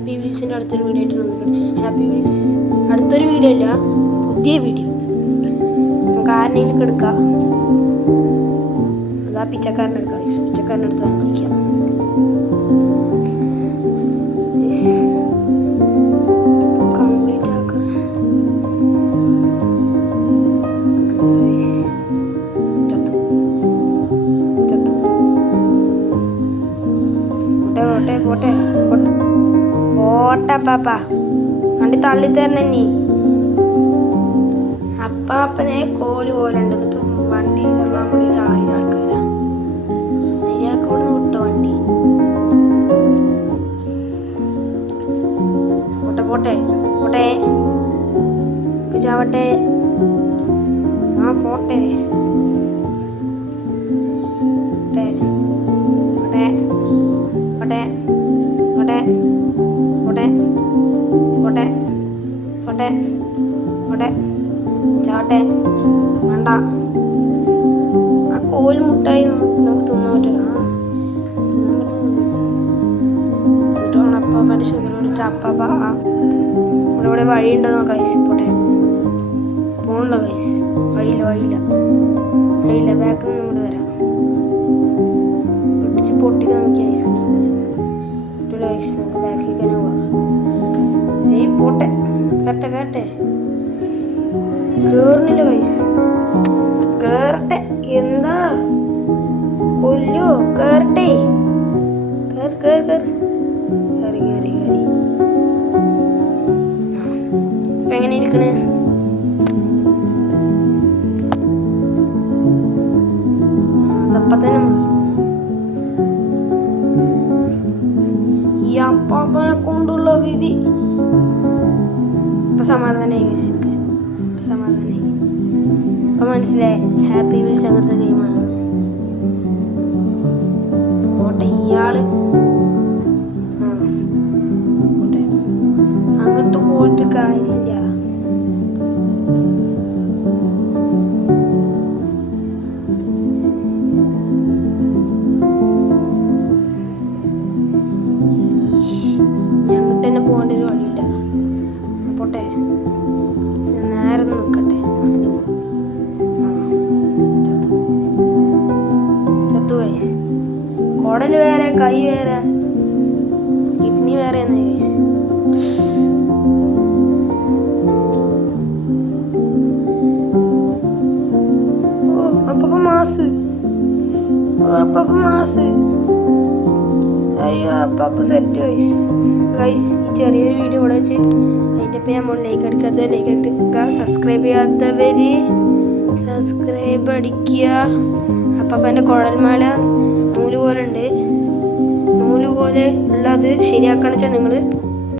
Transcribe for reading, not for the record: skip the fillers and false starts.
Happy വീൽസിൻ്റെ അടുത്തൊരു video ആയിട്ട് വന്നിട്ടുണ്ട്. ഹാപ്പി വീൽസ് അടുത്തൊരു വീഡിയോ അല്ല, പുതിയ വീഡിയോ. നമുക്ക് ആരെങ്കിലും എടുക്കാം. അതാ പിച്ചക്കാരനെ എടുക്കാം. പിച്ചക്കാരൻ്റെ അടുത്ത് കളിക്കാം. കംപ്ലീറ്റ് ആക്കാം. പോട്ടെ പാപ്പ വണ്ടി തള്ളി തരണ നീ. അപ്പാപ്പനെ കോല് പോലുണ്ട്. എന്നിട്ട് വണ്ടി തള്ളാൻ വേണ്ടിയിട്ട് 1000 ആൾക്കാരാ. മര്യാദക്കോട് വിട്ടോ വണ്ടി. പോട്ടെ ചാവട്ടെ. ആ പോട്ടെ ചാവട്ടെ. വേണ്ട, ആ കോല് മുട്ടായി നമുക്ക് തിന്നാൻ പറ്റില്ല. എന്നിട്ട് വേണം അപ്പാപ്പൻ്റെ ഷുഗർ വേണ്ടിയിട്ട് അപ്പാപ്പ ഇവിടെ വഴിയുണ്ടോ നോക്കാം. കൈസ് പോട്ടെ പോകണല്ലോ കൈസ്. വഴിയില്ല ബാക്കിൽ നിന്ന് ഇങ്ങോട്ട് വരാം. ഇടിച്ച് പൊട്ടിക്കാൻ നോക്കി ഐസ്ക്രീം കൈസ്. നമുക്ക് ബാക്കിൽ തന്നെ പോവാം. പോട്ടെ കയറട്ടെ കേറുന്നില്ല കൈസ്. കേറട്ടെ എന്താ കൊല്ലോ. കേറട്ടെ കേറി ഇപ്പൊ എങ്ങനെ ഇരിക്കണേ? അതപ്പ തന്നെ ഈ അപ്പാപ്പനെ കൊണ്ടുള്ള വിധി. ഇപ്പൊ സമാധാനായി ഇപ്പൊ മനസ്സിലായി ഹാപ്പി വീൽസ് അങ്ങനത്തെ ഗെയിമാണ്. പോട്ടെ ഇയാള് അങ്ങോട്ട് പോയിട്ട് കാര്യമില്ല. അങ്ങോട്ട് തന്നെ പോകേണ്ട ഒരു വഴിയില്ല. പോട്ടെ നേരെ നിൽക്കട്ടെ. ചത്തു ഗൈസ്. കുടല് വേറെ, കൈ വേറെ, കിഡ്നി വേറെ ഗൈസ്. അപ്പ മാസ് അയ്യോ അപ്പ സെറ്റ് ഗൈസ്. ഈ ചെറിയൊരു വീഡിയോ ഇവിടെ വെച്ച് അതിൻ്റെ ഇപ്പം നമ്മൾ ലൈക്ക് അടിക്കുക. സബ്സ്ക്രൈബ് ചെയ്യാത്തവര് സബ്സ്ക്രൈബ് അടിക്കുക. അപ്പൻ്റെ കുഴൽമാല നൂല് പോലെ ഉള്ളത് ശരിയാക്കണം വെച്ചാൽ നിങ്ങൾ